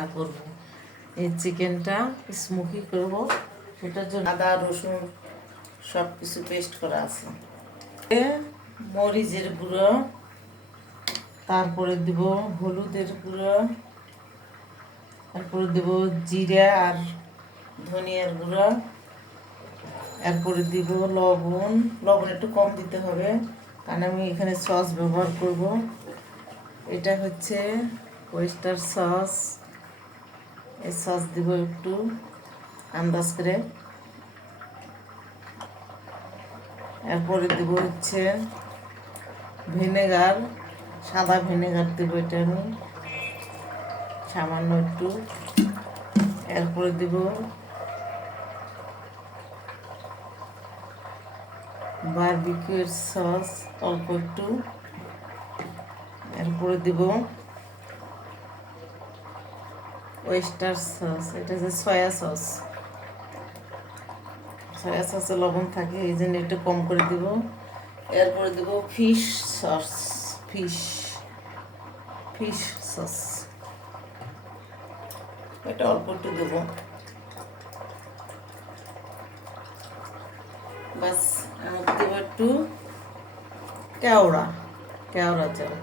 রান্না করব। এই চিকেনটা স্মোকি করব, সেটার জন্য আদা রসুন সব কিছু পেস্ট করা আছে। মরিচের গুঁড়ো, তারপরে দিব হলুদের গুঁড়ো, তারপরে দেব জিরা আর ধনিয়ার গুঁড়ো, এরপরে দিব লবণ। লবণ একটু কম দিতে হবে কারণ আমি এখানে সস ব্যবহার করব। এটা হচ্ছে ওয়েস্টার সস, এই সস দিব একটু আন্দাজ করে। এরপরে দিব হচ্ছে ভিনেগার, সাদা ভিনেগার দেবো এটা আমি সামান্য একটু। এরপরে দিব বারবিকিউর সস অল্প একটু। এরপরে দিব ওয়েস্টার সস, এটা যে সয়া সস। সয়া সসে লবণ থাকে, এই জন্য একটু কম করে দিব। এরপরে দিব ফিশ সস, ফিশ সস, এটা অল্প একটু দেবো। বাস, আর দেবো একটু কেওড়া চাল।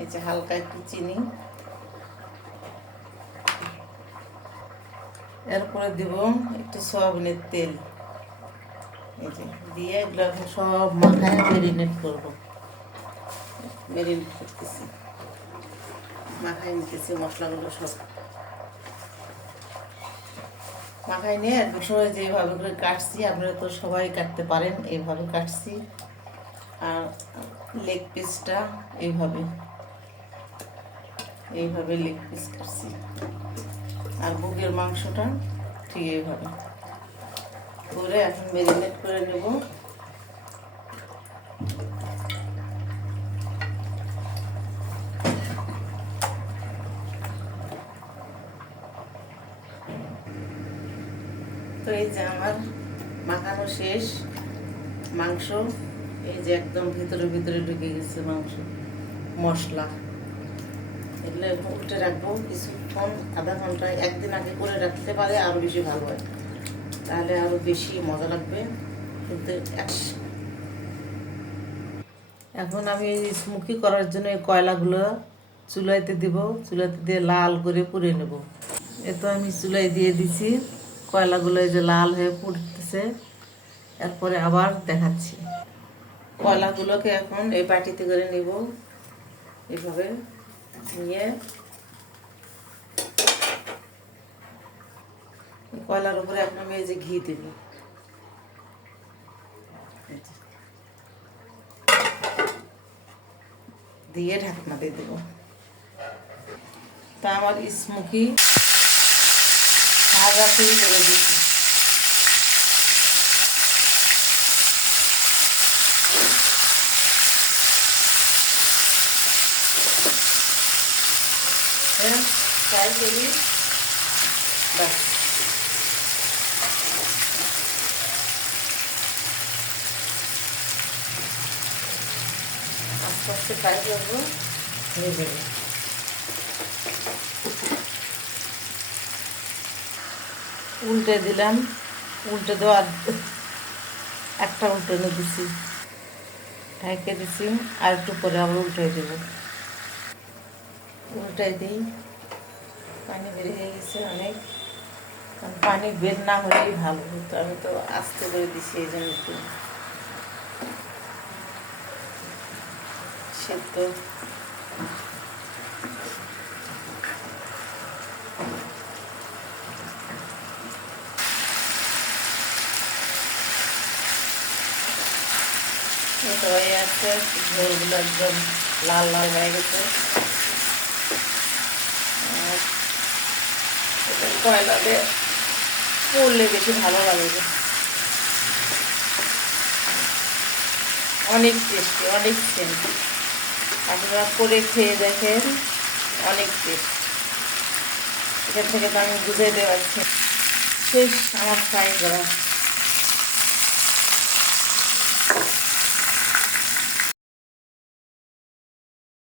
এই যে হালকা একটু চিনি। এরপরে দিব একটু সয়াবিনের তেল, এই যে দিয়ে এগুলো সব মাখায় ম্যারিনেট করবো। ম্যারিনেট করতেছি, মাখায় নিতেছি মশলাগুলো সব মাখায় নিয়ে একদম সবাই যেভাবে করে কাটছি, আপনারা তো সবাই কাটতে পারেন, এইভাবে কাটছি। আর লেগ পিসটা এইভাবে লেগ পিস কাটছি, আর বুকের মাংসটা ঠিক এইভাবে করে এখন ম্যারিনেট করে নেব। তো এই যে আমার মাখানো শেষ মাংস, এই যে একদম ভিতরে ঢুকে গেছে মাংস মশলা। এগুলো উল্টে রাখবো কিছুক্ষণ, আধা ঘন্টা, একদিন আগে করে রাখতে পারে আরও বেশি ভালো হয়, তাহলে আরও বেশি মজা লাগবে। কিন্তু এখন আমি স্মোকি করার জন্য এই কয়লাগুলো চুলাইতে দিব, চুলাইতে দিয়ে লাল করে পুড়ে নেব। এ তো আমি চুলাই দিয়ে দিছি, কয়লাগুলো এই যে লাল হয়ে পুড়তেছে। এরপরে আবার দেখাচ্ছি। কয়লাগুলোকে এখন এই বাটিতে করে নেব, এভাবে নিয়ে কয়লার উপরে এখন আমি এই যে ঘি দেব, দিয়ে ঢাকনা দিয়ে দেবো। তা আমার স্মোকি ভাজা শুরু করে দিচ্ছি। ট্রাই করি, বাস আস্তে আস্তে ফ্রাই করবো, হয়ে যাবে। উল্টে দিলাম, উল্টে দেওয়ার একটা উল্টানো দিছি, ঢেকে দিছি, আর একটু পরে আবার উল্টাই দেব। উল্টাই দিই, পানি বের হয়ে গেছে অনেক, কারণ পানি বের না হলেই ভালো হতো, আমি তো আস্তে করে দিছি এই জন্য একটু সেদ্ধ। হয়ে আছে, ঝোলগুলো একদম লাল লাল হয়ে গেছে। এটা কয়লাতে করলে বেশি ভালো লাগে, অনেক টেস্টি, অনেক সেন্ট। আপনারা করে খেয়ে দেখেন, অনেক টেস্ট। এখান থেকে তো আমি বুঝাইতে পারছি। শেষ আমার ফ্রাই করা।